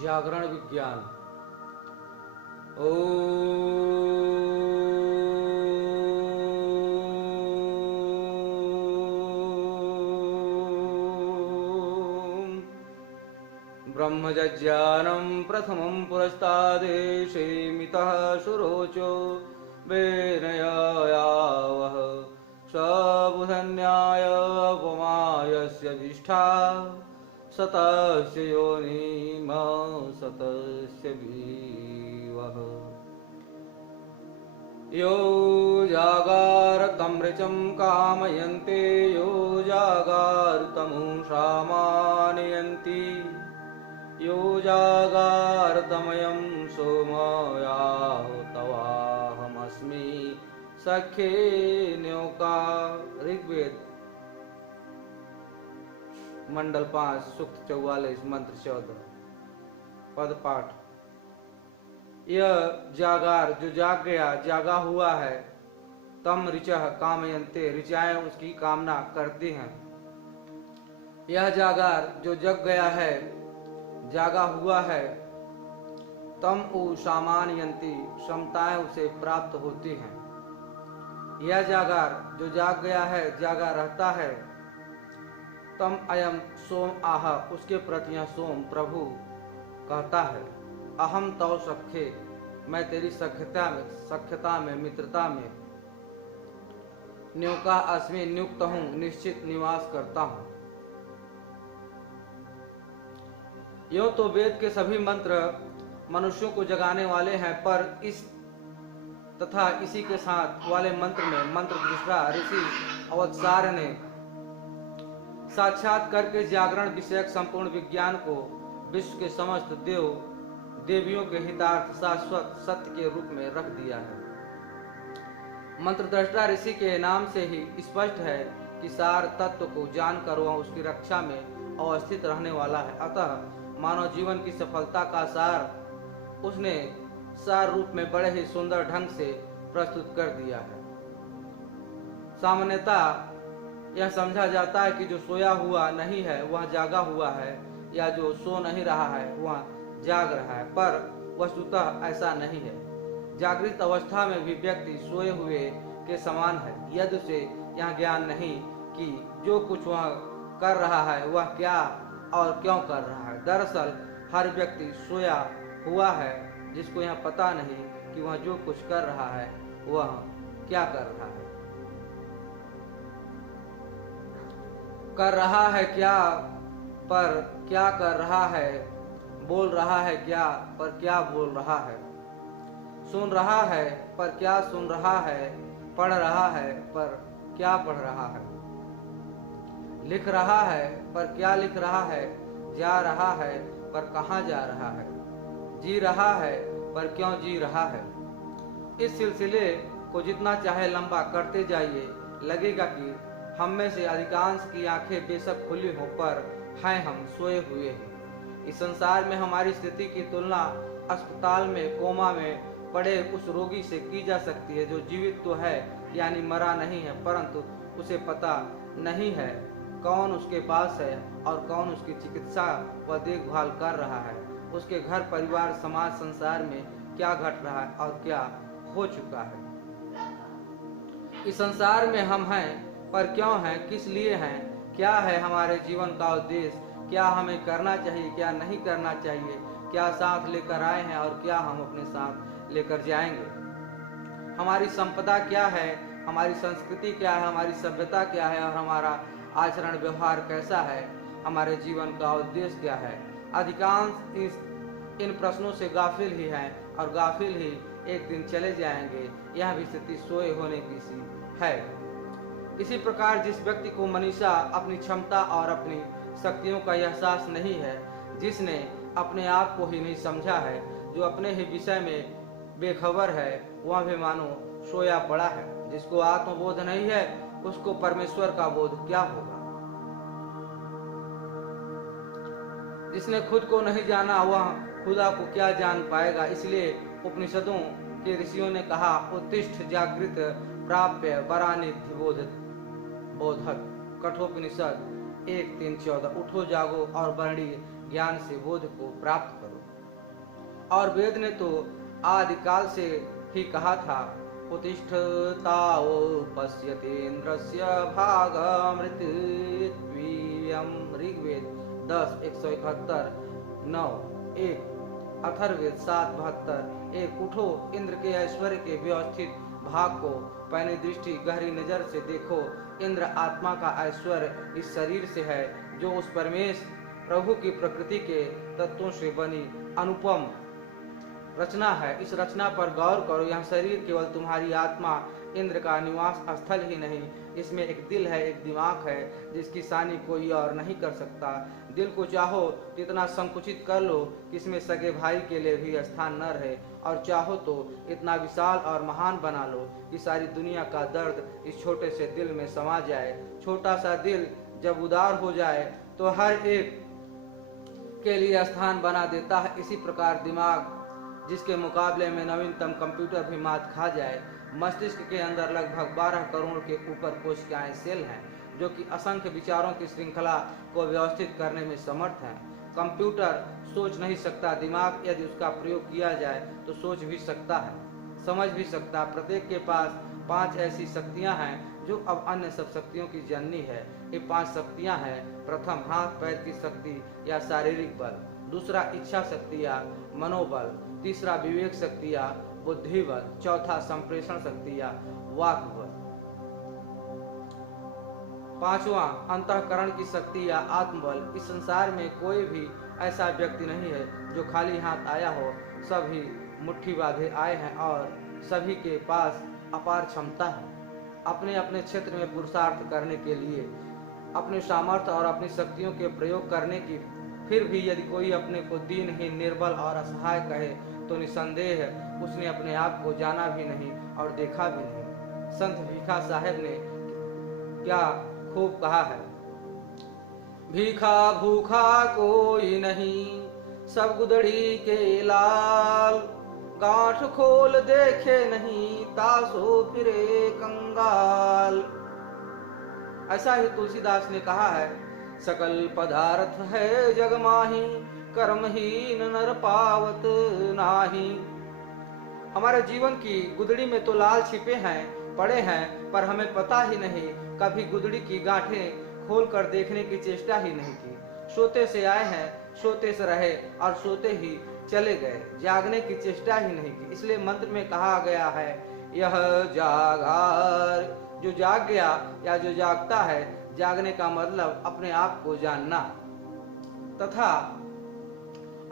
जागरण विज्ञान। ओम ब्रह्मज्ञानं प्रथमं पुरस्तादेशेमितः सुरोचो वेनयावः सबुधन्याय अपमायस्य विष्ठा सतस्य योनिम सतस्य विवः यो जागारतं ऋचं कामयन्ते यो जागारतमुषामानयन्ति यो जागारतमयं सोमयाहुतवाहमस्मि सखे न्योका। ऋग्वेद मंडल 5 सूक्त 44 मंत्र 14 पद पाठ। यह जागार जो जाग गया जागा हुआ है, तम ऋचः कामयन्ते ऋचाएं उसकी कामना करती हैं। यह जागार जो जग गया है जागा हुआ है, तम उ सामान्यन्ति क्षमताएं उसे प्राप्त होती हैं। यह जागार जो जाग गया है जागा रहता है, तम अयम सोम आह उसके प्रति यह सोम प्रभु कहता है, अहम तव सखे मैं तेरी सख्यता में मित्रता में न्योका अस्मि नियुक्त हूँ निश्चित निवास करता हूँ। यो तो वेद के सभी मंत्र मनुष्यों को जगाने वाले हैं, पर इस तथा इसी के साथ वाले मंत्र में मंत्र दृष्टा ऋषि अवत्सार ने साक्षात करके जागरण विषयक संपूर्ण विज्ञान को विश्व के समस्त देवियों के हितार्थ शाश्वत सत्य के रूप में रख दिया है। मंत्र दृष्टा ऋषि के नाम से ही स्पष्ट है कि सार तत्व को जानकर वह उसकी रक्षा में अवस्थित रहने वाला है। अतः मानव जीवन की सफलता का सार उसने सार रूप में बड़े ही सुंदर ढंग से प्रस्तुत कर दिया है। सामान्यतः यह समझा जाता है कि जो सोया हुआ नहीं है वह जागा हुआ है, या जो सो नहीं रहा है वह जाग रहा है, पर वस्तुतः ऐसा नहीं है। जागृत अवस्था में भी व्यक्ति सोए हुए के समान है, यदि उसे यह ज्ञान नहीं कि जो कुछ वह कर रहा है वह क्या और क्यों कर रहा है। दरअसल हर व्यक्ति सोया हुआ है जिसको यह पता नहीं कि वह जो कुछ कर रहा है वह क्या कर रहा है क्या, पर क्या कर रहा है, बोल रहा है क्या, पर क्या बोल रहा है, सुन रहा है पर क्या सुन रहा है, पढ़ रहा है पर क्या पढ़ रहा है, लिख रहा है पर क्या लिख रहा है, जा रहा है पर कहाँ जा रहा है, जी रहा है पर क्यों जी रहा है। इस सिलसिले को जितना चाहे लंबा करते जाइए, लगेगा कि हम में से अधिकांश की आंखें बेशक खुली हों पर हैं हम सोए हुए हैं। इस संसार में हमारी स्थिति की तुलना अस्पताल में कोमा में पड़े उस रोगी से की जा सकती है जो जीवित तो है यानी मरा नहीं है, परंतु उसे पता नहीं है कौन उसके पास है और कौन उसकी चिकित्सा व देखभाल कर रहा है। उसके घर परिवार समाज संसार में क्या घट रहा है और क्या हो चुका है। इस संसार में हम हैं पर क्यों हैं, किस लिए हैं, क्या है हमारे जीवन का उद्देश्य, क्या हमें करना चाहिए क्या नहीं करना चाहिए, क्या साथ लेकर आए हैं और क्या हम अपने साथ लेकर जाएंगे, हमारी संपदा क्या है, हमारी संस्कृति क्या है, हमारी सभ्यता क्या है और हमारा आचरण व्यवहार कैसा है, हमारे जीवन का उद्देश्य क्या है। अधिकांश इन प्रश्नों से गाफिल ही हैं और गाफिल ही एक दिन चले जाएंगे। यह भी स्थिति सोए होने की सी है। इसी प्रकार जिस व्यक्ति को मनीषा अपनी क्षमता और अपनी शक्तियों का एहसास नहीं है, जिसने अपने आप को ही नहीं समझा है, जो अपने ही विषय में बेखबर है, वह भी मानो सोया पड़ा है। जिसको आत्मबोध नहीं है उसको परमेश्वर का बोध क्या होगा। जिसने खुद को नहीं जाना वह खुदा को क्या जान पाएगा। इसलिए उपनिषदों के ऋषियों ने कहा, उत्तिष्ठ जागृत प्राप्य वरानिधि बोधक। कठोपनिषद 1:3-14। उठो जागो और वर्णीय ज्ञान से बोध को प्राप्त करो। और वेद ने तो आदिकाल से ही कहा था, उत्तिष्ठताओ पश्यतेन्द्रस्य भागमृतत्वीयम्। ऋग्वेद 10:171, 9:1, अथर्ववेद 7:72, 1। उठो, इंद्र के ऐश्वर्य के व्यवस्थित भाग को पैनी दृष्टि गहरी नजर से देखो। इंद्र आत्मा का ऐश्वर्य इस शरीर से है, जो उस परमेश प्रभु की प्रकृति के तत्वों से बनी अनुपम रचना है। इस रचना पर गौर करो। यह शरीर केवल तुम्हारी आत्मा इंद्र का निवास स्थल ही नहीं, इसमें एक दिल है, एक दिमाग है, जिसकी सानी कोई और नहीं कर सकता। दिल को चाहो तो इतना संकुचित कर लो कि इसमें सगे भाई के लिए भी स्थान न रहे, और चाहो तो इतना विशाल और महान बना लो कि सारी दुनिया का दर्द इस छोटे से दिल में समा जाए। छोटा सा दिल जब उदार हो जाए तो हर एक के लिए स्थान बना देता है। इसी प्रकार दिमाग, जिसके मुकाबले में नवीनतम कंप्यूटर भी मात खा जाए, मस्तिष्क के अंदर लगभग 12 करोड़ के ऊपर कोशिकाएं सेल हैं, जो कि असंख्य विचारों की श्रृंखला को व्यवस्थित करने में समर्थ हैं। कंप्यूटर सोच नहीं सकता, दिमाग यदि उसका प्रयोग किया जाए तो सोच भी सकता है, समझ भी सकता। प्रत्येक के पास 5 ऐसी शक्तियां हैं जो अब अन्य सब शक्तियों की जननी है। ये 5 शक्तियां हैं। प्रथम, हाथ पैर की शक्ति या शारीरिक बल। दूसरा, इच्छा शक्ति या मनोबल। तीसरा, विवेक शक्ति या बुद्धि बल। चौथा, संप्रेषण शक्ति या वाक बल। पांचवा, अंतःकरण की शक्ति या आत्मबल। इस संसार में कोई भी ऐसा व्यक्ति नहीं है जो खाली हाथ आया हो। सभी मुट्ठी बांधे आए हैं और सभी के पास अपार क्षमता है अपने अपने क्षेत्र में पुरुषार्थ करने के लिए, अपने सामर्थ्य और अपनी शक्तियों के प्रयोग करने की। फिर भी यदि कोई अपने को दीनहीन, निर्बल और असहाय कहे तो निसंदेह उसने अपने आप को जाना भी नहीं और देखा भी नहीं। संत भीखा साहब ने क्या खूब कहा है, भीखा भूखा कोई नहीं, सब गुदड़ी के लाल, गांठ खोल देखे नहीं, तासो फिरे कंगाल। ऐसा ही तुलसीदास ने कहा है, सकल पदार्थ है जग माही, कर्महीन नर पावत नाही। हमारे जीवन की गुदड़ी में तो लाल छिपे हैं, पड़े हैं, पर हमें पता ही नहीं। कभी गुदड़ी की गांठें खोल कर देखने की चेष्टा ही नहीं की। सोते से आए हैं, सोते से रहे और सोते ही चले गए, जागने की चेष्टा ही नहीं की। इसलिए मंत्र में कहा गया है, यह जागार, जो जाग गया या जो जागता है, जागने का मतलब अपने आप को जानना तथा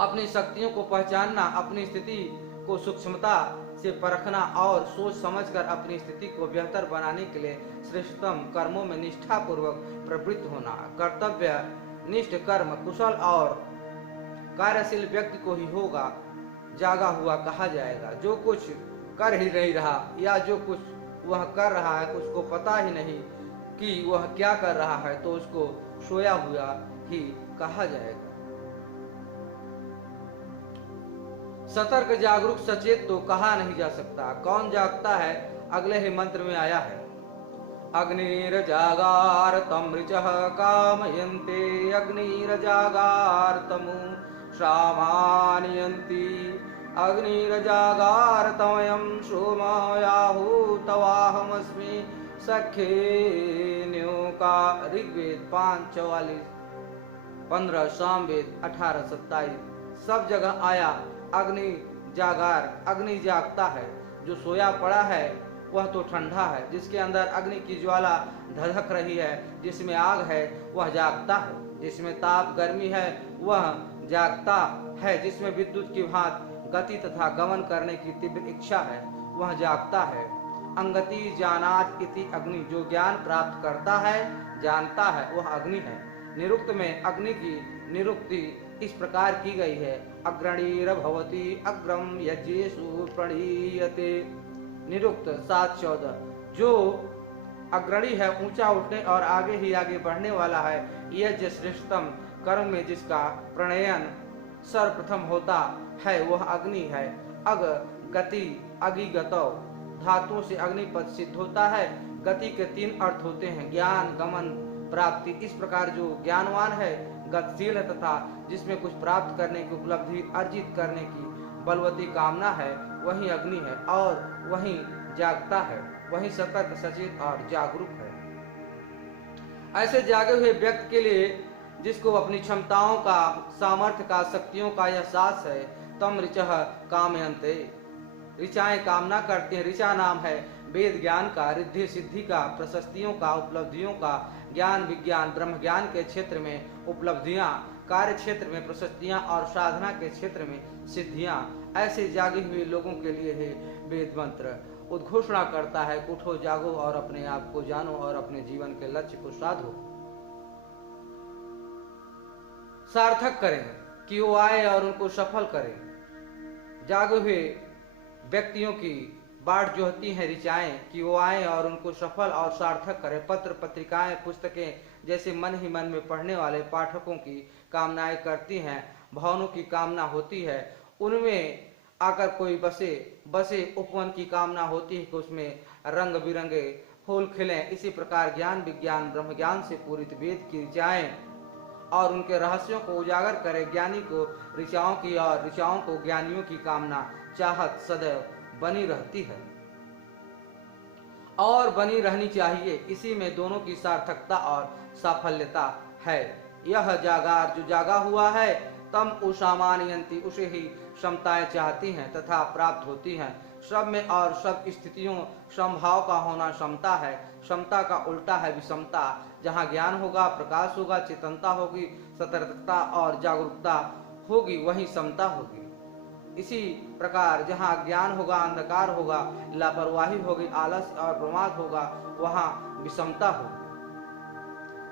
अपनी शक्तियों को पहचानना, अपनी स्थिति को सूक्ष्मता से परखना और सोच समझकर अपनी स्थिति को बेहतर बनाने के लिए श्रेष्ठतम कर्मों में निष्ठा पूर्वक प्रवृत्त होना। कर्तव्य निष्ठ कर्म कुशल और कार्यशील व्यक्ति को ही होगा जागा हुआ कहा जाएगा। जो कुछ कर ही नहीं रहा या जो कुछ वह कर रहा है उसको पता ही नहीं कि वह क्या कर रहा है, तो उसको सोया हुआ ही कहा जाएगा। सतर्क, जागरूक, सचेत तो कहा नहीं जा सकता। कौन जागता है, अगले ही मंत्र में आया है, अग्निर्जागारतम ऋचः कामयन्ते, अग्निर्जागारतमु श्रामानियन्ति, अग्निर्जागारतमयं सोमयाहुतवाहमस्मि सख्येन्योका। ऋग्वेद 5:44, 15, सामवेद 18:27। सब जगह आया अग्नि जागार, अग्नि जागता है। जो सोया पड़ा है वह तो ठंडा है, जिसके अंदर अग्नि की ज्वाला धधक रही है, जिसमें आग है वह जागता है, जिसमें ताप गर्मी है वह जागता है, जिसमें विद्युत की भांति गति तथा गमन करने की तीव्र इच्छा है वह जागता है। अंगति जानात इति अग्नि, जो ज्ञान प्राप्त करता है, जानता है, वह अग्नि है। निरुक्त में अग्नि की निरुक्ति इस प्रकार की गई है, अग्रणीर भवति अग्रम यज्ञेषु प्रणीयते। निरुक्त 7:14, जो अग्रणी है, ऊंचा उठने और आगे ही आगे बढ़ने वाला है, यज्ञ श्रेष्ठतम कर्म में जिसका प्रणयन सर्वप्रथम होता है वह अग्नि है। अग गति, अगिगतौ धातुओं से अग्निपद सिद्ध होता है। गति के 3 अर्थ होते हैं, ज्ञान, गमन, प्राप्ति। इस प्रकार जो ज्ञानवान है, गतिशील है तथा जिसमें कुछ प्राप्त करने की, उपलब्धि अर्जित करने की बलवती कामना है, वही अग्नि है और वही जागता है, वही सतत सचेत और जागरूक है। ऐसे जागे हुए व्यक्ति के लिए, जिसको अपनी क्षमताओं का, सामर्थ्य का, शक्तियों का एहसास है, तम ऋचः कामयन्ते, ऋचाएं कामना करते हैं। ऋचा नाम है वेद ज्ञान का, रिद्धि सिद्धि का, प्रशस्तियों का, उपलब्धियों का, ज्ञान विज्ञान ब्रह्म ज्ञान के क्षेत्र में उपलब्धियां, कार्य क्षेत्र में प्रशस्तियां और साधना के क्षेत्र में सिद्धियां। ऐसे जागे हुए लोगों के लिए है वेद मंत्र उद्घोषणा करता है, उठो जागो और अपने आप को जानो और अपने जीवन के लक्ष्य को साधो। सार्थक करें कि वो आए और उनको सफल करें। जागे हुए व्यक्तियों की बाट जोहती हैं ऋचाएं कि वो आए और उनको सफल और सार्थक करें। पत्र पत्रिकाएं पुस्तकें जैसे मन ही मन में पढ़ने वाले पाठकों की कामनाएं करती हैं, भवनों की कामना होती है, उनमें आकर कोई बसे उपवन की कामना होती है कि उसमें रंग बिरंगे फूल खिलें। इसी प्रकार ज्ञान विज्ञान ब्रह्म ज्ञान से पूरित वेद की ऋचाएं और उनके रहस्यों को उजागर करे। ज्ञानी को ऋचाओं की और ऋचाओं को ज्ञानियों की कामना चाहत सदैव बनी रहती है और बनी रहनी चाहिए। इसी में दोनों की सार्थकता और साफल्यता है। यह जागार जो जागा हुआ है, तम उषामानयंती, उसे ही क्षमताएं चाहती हैं तथा प्राप्त होती हैं। सब में और सब स्थितियों समभाव का होना क्षमता है। क्षमता का उल्टा है विषमता। जहाँ ज्ञान होगा, प्रकाश होगा, चेतनता होगी, सतर्कता और जागरूकता होगी, वहीं समता होगी। इसी प्रकार जहाँ ज्ञान होगा, अंधकार होगा, लापरवाही होगी, आलस्य और प्रमाद होगा, वहाँ विषमता होगी।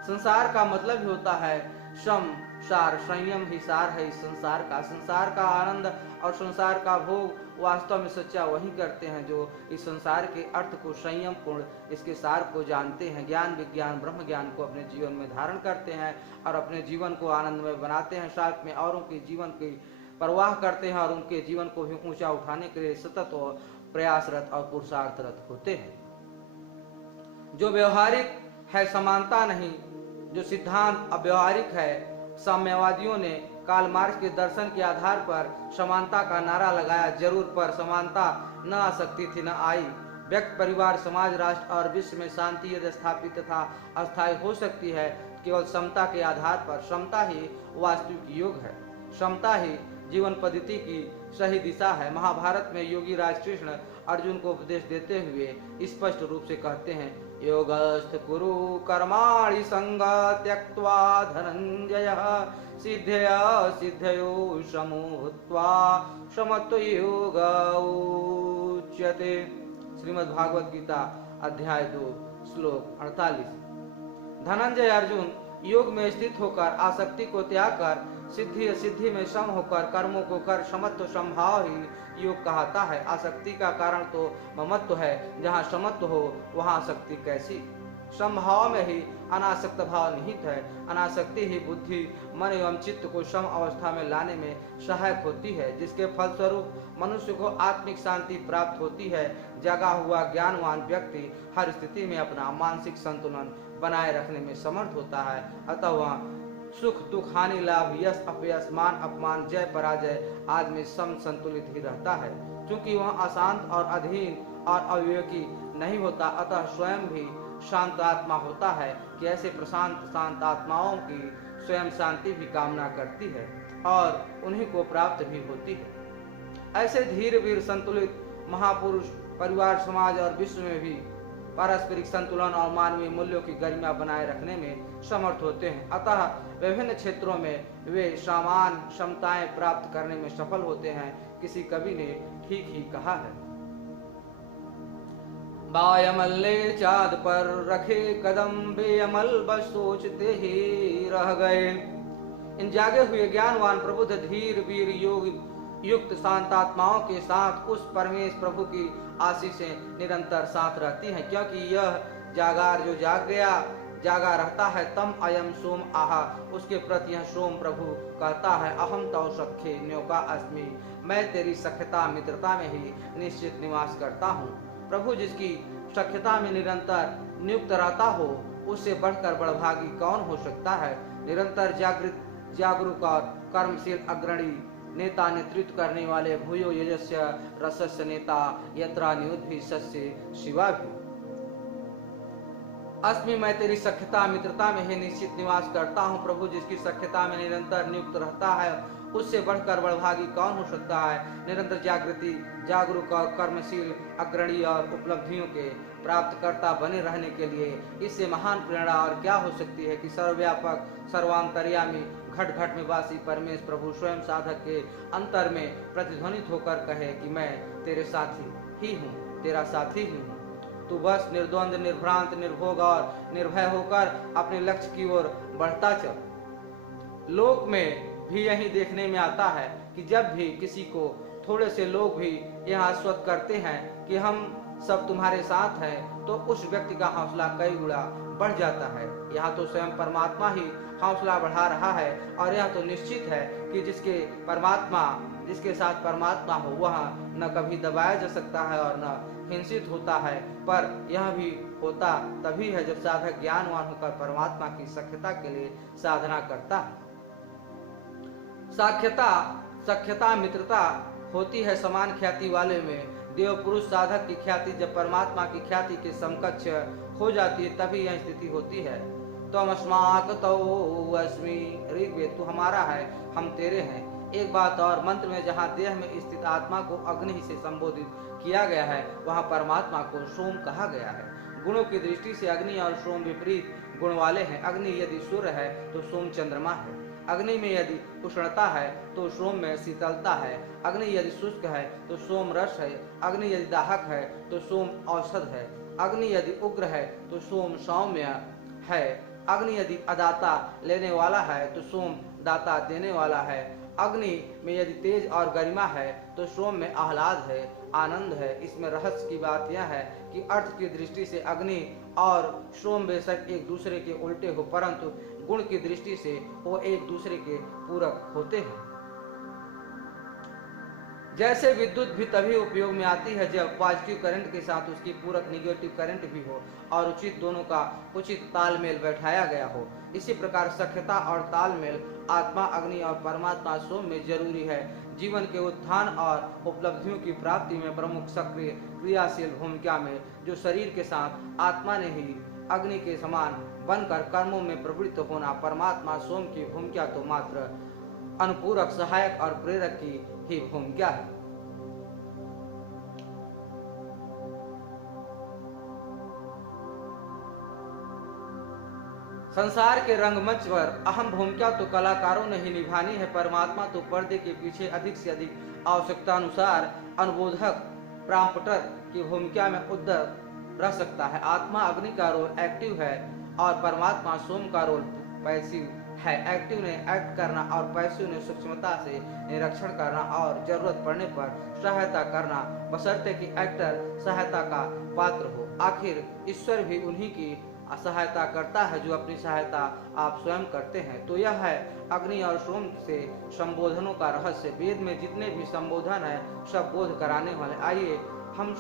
संसार का मतलब ही होता है सम सार, संयम ही सार है इस संसार का। संसार का आनंद और संसार का भोग वास्तव में सच्चा वही करते हैं जो इस संसार के अर्थ को संयम पूर्ण, इसके सार को जानते हैं, ज्ञान विज्ञान ब्रह्म ज्ञान को अपने जीवन में धारण करते हैं और अपने जीवन को आनंदमय बनाते हैं। साथ में औरों के जीवन की परवाह करते हैं और उनके जीवन को भी ऊंचा उठाने के लिए सतत और प्रयासरत और पुरुषार्थरत होते हैं। जो व्यवहारिक है समानता नहीं, जो सिद्धांत अव्यवहारिक है। साम्यवादियों ने कार्ल मार्क्स के दर्शन के आधार पर समानता का नारा लगाया, जरूर, पर समानता न आ सकती थी, न आई। व्यक्ति, परिवार, समाज, राष्ट्र और विश्व में शांति यदि स्थापित तथा अस्थायी हो सकती है केवल समता के आधार पर। समता ही वास्तविक योग है, समता ही जीवन पद्धति की सही दिशा है। महाभारत में योगी राज कृष्ण अर्जुन को उपदेश देते हुए स्पष्ट रूप से कहते हैं, योगस्थ कुरु कर्माणि संगं त्यक्त्वा धनंजय सिद्धय सिद्धयो समूहत्वा समत्व योग उच्यते। श्रीमद् भागवत गीता अध्याय 2 श्लोक 48। धनंजय अर्जुन योग में स्थित होकर आसक्ति को त्याग कर सिद्धि सिद्धि में सम होकर कर्मों को कर समत्व संभाव ही योग कहता है। आसक्ति का कारण तो ममत्व है, जहाँ समत्व हो वहाँ आसक्ति कैसी। समभाव में ही अनासक्त भाव निहित है। अनासक्ति ही बुद्धि मन एवं चित्त को सम अवस्था में लाने में सहायक होती है, जिसके फलस्वरूप मनुष्य को आत्मिक शांति प्राप्त होती है। जगा हुआ ज्ञानवान व्यक्ति हर स्थिति में अपना मानसिक संतुलन बनाए रखने में समर्थ होता है। अतः वह सुख दुख हानि लाभ यश अपयश मान अपमान जय पराजय आदि में सम संतुलित ही रहता है। क्योंकि वह अशांत और अधीन और अविवेकी नहीं होता, अतः स्वयं भी शांत आत्मा होता है कि ऐसे प्रशांत शांत आत्माओं की स्वयं शांति भी कामना करती है और उन्हीं को प्राप्त भी होती है। ऐसे धीर वीर संतुलित महापुरुष परिवार समाज और विश्व में भी पारस्परिक संतुलन और मानवीय मूल्यों की गरिमा बनाए रखने में समर्थ होते हैं। अतः विभिन्न क्षेत्रों में वे समान क्षमताएं प्राप्त करने में सफल होते हैं। किसी कवि ने ठीक ही कहा है, बायमल्ले चाँद पर रखे कदम बेअमल बस सोचते ही रह गए। इन जागे हुए ज्ञानवान प्रबुद्ध धीर वीर योग युक्त शांतात्माओं के साथ उस परमेश प्रभु की आशीषें निरंतर साथ रहती हैं, क्योंकि यह जागार जो जाग गया जागा रहता है। तम अयम सोम आहा, उसके प्रति यह सोम प्रभु कहता है, अहम तव सख्ये न्योका अस्मि, मैं तेरी सख्यता मित्रता में ही निश्चित निवास करता हूँ। प्रभु जिसकी सख्यता में निरंतर नियुक्त रहता हो, उससे बढ़कर बड़भागी कौन हो सकता है। निरंतर जागृत जागरूक और कर्मशील अग्रणी नेता नेतृत्व करने वाले भूयो यजस्य रसस्य नेता यत्रा नियुद्ध सस्य शिवा भी। अस्मि मैं तेरी सख्यता मित्रता में ही निश्चित निवास करता हूँ प्रभु। जिसकी सख्यता में निरंतर नियुक्त रहता है उससे बढ़कर बड़भागी कौन हो सकता है। निरंतर जागृति जागरूक और कर्मशील अग्रणी और उपलब्धियों के प्राप्तकर्ता बने रहने के लिए इससे महान प्रेरणा और क्या हो सकती है कि सर्वव्यापक सर्वांतर्यामी घट घट में वासी परमेश प्रभु स्वयं साधक के अंतर में प्रतिध्वनित होकर कहे कि मैं तेरे साथी ही हूँ, तेरा साथी ही हूँ। तू बस निर्द्वंद निर्भ्रांत निर्भोग और निर्भय होकर अपने लक्ष्य की ओर बढ़ता चल। लोक में भी यही देखने में आता है कि जब भी किसी को थोड़े से लोग भी यह आश्वस्त करते हैं कि हम सब तुम्हारे साथ हैं तो उस व्यक्ति का हौसला कई गुना बढ़ जाता है। यहाँ तो स्वयं परमात्मा ही हौसला बढ़ा रहा है और यह तो निश्चित है कि जिसके साथ परमात्मा हो वह न कभी दबाया जा सकता है और न हिंसित होता है। पर यह भी होता तभी है जब साधक ज्ञानवान होकर परमात्मा की सख्यता के लिए साधना करता है। सख्यता मित्रता होती है समान ख्याति वाले में। देव पुरुष साधक की ख्याति जब परमात्मा की ख्याति के समकक्ष हो जाती है तभी यह स्थिति होती है। त्वमस्माकतौ अस्मि, ऋग्वेद तू हमारा है हम तेरे हैं। एक बात और, मंत्र में जहाँ देह में स्थित आत्मा को अग्नि से संबोधित किया गया है वहाँ परमात्मा को सोम कहा गया है। गुणों की दृष्टि से अग्नि और सोम विपरीत गुण वाले हैं। अग्नि यदि सूर्य है तो सोम चंद्रमा है। अग्नि में यदि उष्णता है तो सोम में शीतलता है। अग्नि यदि शुष्क है तो सोम रस है। अग्नि यदि दाहक है तो सोम औषध है। अग्नि यदि उग्र है तो सोम सौम्य है। अग्नि यदि अदाता लेने वाला है तो सोम दाता देने वाला है। अग्नि में यदि तेज और गरिमा है तो सोम में आह्लाद है, आनंद है। इसमें रहस्य की बात यह है कि अर्थ की दृष्टि से अग्नि और सोम बेशक एक दूसरे के उल्टे हो परंतु गुण की दृष्टि से वो एक दूसरे के पूरक होते हैं। जैसे विद्युत भी तभी उपयोग में आती है जब पॉजिटिव करंट के साथ उसकी पूरक निगेटिव करंट भी हो और उचित दोनों का उचित तालमेल बैठाया गया हो। इसी प्रकार सख्यता और तालमेल आत्मा अग्नि और परमात्मा सोम में जरूरी है। जीवन के उत्थान और उपलब्धियों की प्राप्ति में प्रमुख सक्रिय क्रियाशील भूमिका में जो शरीर के साथ आत्मा ने ही अग्नि के समान बनकर कर्मों में प्रवृत्त होना, परमात्मा सोम की भूमिका तो मात्र अनुपूरक सहायक और प्रेरक की ही भूमिका है। संसार के रंगमंच पर अहम भूमिका तो कलाकारों ने ही निभानी है। परमात्मा तो पर्दे के पीछे अधिक से अधिक आवश्यकता अनुसार अनुबोधक प्रांपटर की भूमिका में उद्धर रह सकता है। आत्मा अग्नि का रोल एक्टिव है और परमात्मा सोम का रोल पैसिव है। एक्टिव ने एक्ट करना और पैसिव ने सूक्ष्मता से निरीक्षण करना और जरूरत पड़ने पर सहायता करना, बशर्ते कि एक्टर सहायता का पात्र हो। आखिर ईश्वर भी उन्हीं की सहायता करता है जो अपनी सहायता आप स्वयं करते हैं। तो यह है अग्नि और सोम से संबोधनों का रहस्य। वेद में जितने भी संबोधन है सब बोध कराने वाले। आइए हम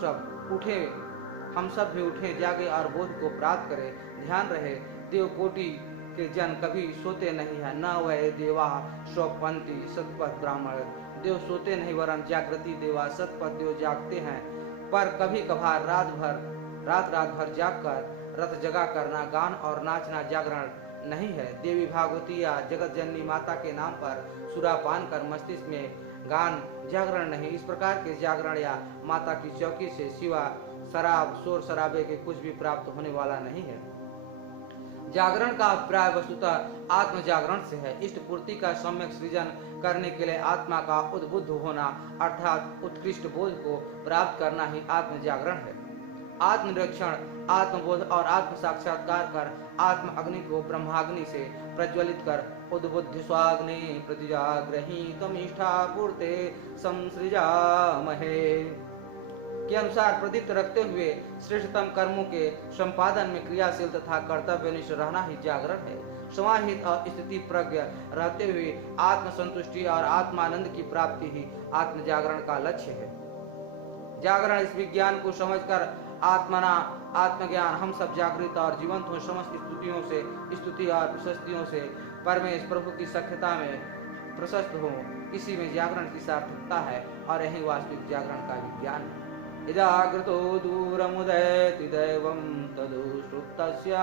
सब भी उठें, जागे और बोध को प्राप्त करें। ध्यान रहे देव कोटि के जन कभी सोते नहीं है। न वह देवा स्वपंथी सतपथ ब्राह्मण। देव सोते नहीं वरन जागृति देवा सतपथ देव जागते हैं। पर कभी कभार रात भर जागकर रथ जगा करना, गान और नाचना जागरण नहीं है। देवी भागवती या जगत जननी माता के नाम पर सुरापान कर मस्तिष्क में गान जागरण नहीं। इस प्रकार के जागरण या माता की चौकी से सिवा शराब शोर शराबे के कुछ भी प्राप्त होने वाला नहीं है। जागरण का अभिप्राय वस्तुतः आत्म जागरण से है। इष्ट पूर्ति का सम्यक सृजन करने के लिए आत्मा का उद्बुद्ध होना अर्थात उत्कृष्ट बोध को प्राप्त करना ही आत्म जागरण है। आत्मनिरीक्षण, आत्मबोध और आत्म साक्षात्कार कर आत्म अग्नि को ब्रह्माग्नि से प्रज्वलित कर उद्बुद्ध स्वाग्नि प्रतिजाग्रहीतमिष्ठा पूर्ते संसृजामहे के अनुसार प्रदीप्त रखते हुए श्रेष्ठतम कर्मों के संपादन में क्रियाशील तथा कर्तव्यनिष्ठ रहना ही जागरण है। समाहित और स्थिति प्रज्ञ रहते हुए आत्म संतुष्टि और आत्मानंद की प्राप्ति ही आत्म जागरण का लक्ष्य है। जागरण इस विज्ञान को समझकर आत्मज्ञान हम सब जागृत और जीवंत हो समस्त स्तुति और प्रशस्तियों से परमेश प्रभु की सख्यता में प्रशस्त हो। इसी में जागरण की सार्थकता है और यही वास्तविक जागरण का विज्ञान है। यजाग्रतो दूरमुदयति दैवं तदुषुप्तस्य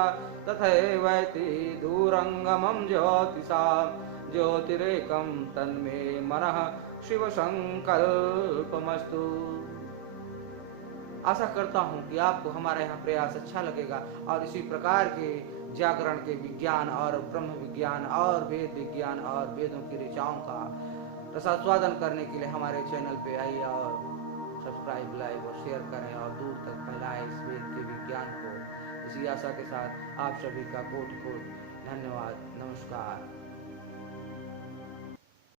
तथैवैति दूरंगमं ज्योतिषा ज्योतिरेकं तन्मे मनः शिव संकल्पमस्तु। आशा करता हूँ कि आपको हमारा यह प्रयास अच्छा लगेगा और इसी प्रकार के जागरण के विज्ञान और ब्रह्म विज्ञान और वेद विज्ञान और वेदों की ऋचाओं का रसास्वादन करने के लिए हमारे चैनल पे आइए और सब्सक्राइब, लाइक और शेयर करें और दूर तक फैलाएं इस वेद के विज्ञान को। इसी आशा के साथ आप सभी का कोटि कोटि धन्यवाद। नमस्कार।